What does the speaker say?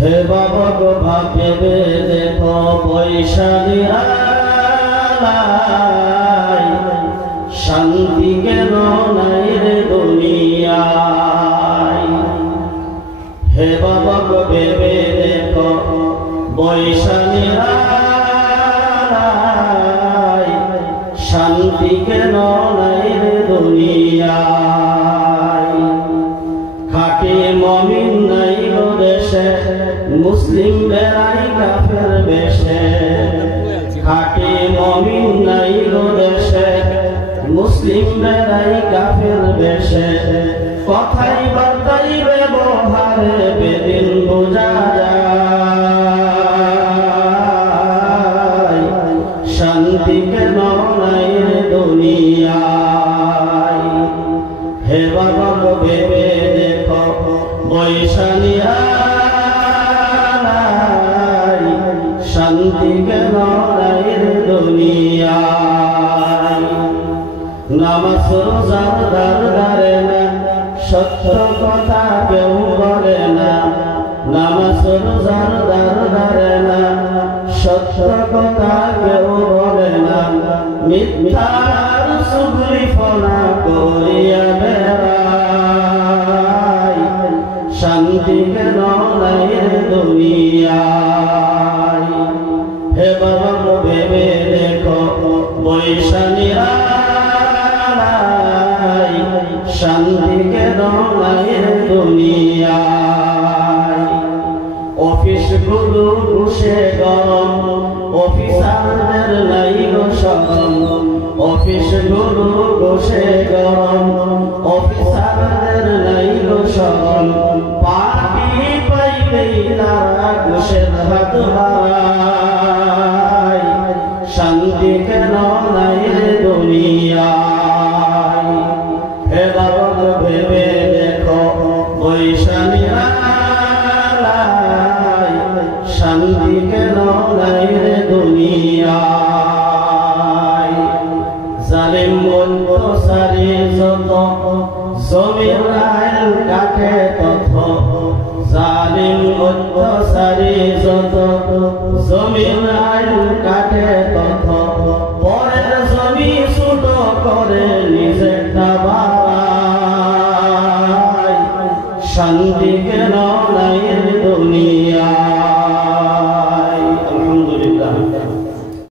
হে বাবা গো ভাবে দেখো বৈশালী শান্তি কেন নাই রে দুনিয়ায়। হে বাবা গো ভেবে দেখো বৈশালী শান্তি কেন নাই রে দুনিয়ায়। খাঁটি মুমিন নাই গো দেশে, মুসলিম বেড়াই কাফের বেশে। খাঁটি মুমিন নাই গো দেশে, মুসলিম বেড়াই কাফের বেশে। কথাই বার্তাই ব্যবহারে বেদিন বোঝা যায়, শান্তি কেন নাই রে দুনিয়ায়। হে বাবা গো ভেবে দেখো বৈশালী শান্তি কেন নাই রে দুনিয়ায়। নামাজ রোজার দারে না, সত্য কথা কেউ বলে না। নামাজ রোজার দারে না, সত্য কথা কেউ বলে না। মিথ্যার চুগলি ফনা করিয়া বেড়ায়, শান্তি কেন নাই রে দুনিয়ায়। হে বাবা গো ভেবে দেখো বৈশালী শান্তি কেন নাই রে দুনিয়ায়। অফিস গুলো ঘুষে গরম, অফিসারদের নাই গো শরম। অফিস গুলো ঘুষে গরম, অফিসারদের নাই গো শরম। পাপি পাইলেই তারা ঘুষের হাত হারায়, শান্তি কেন নাই রে দুনিয়ায়। হে বাবা গো ভেবে দেখো বৈশালী শান্তি কেন নাই রে দুনিয়ায়। জালিম অত্যাচারী যত, জমির আইন কাটে তত। জালিম অত্যাচারী যত, জমির আইন কাটে তত।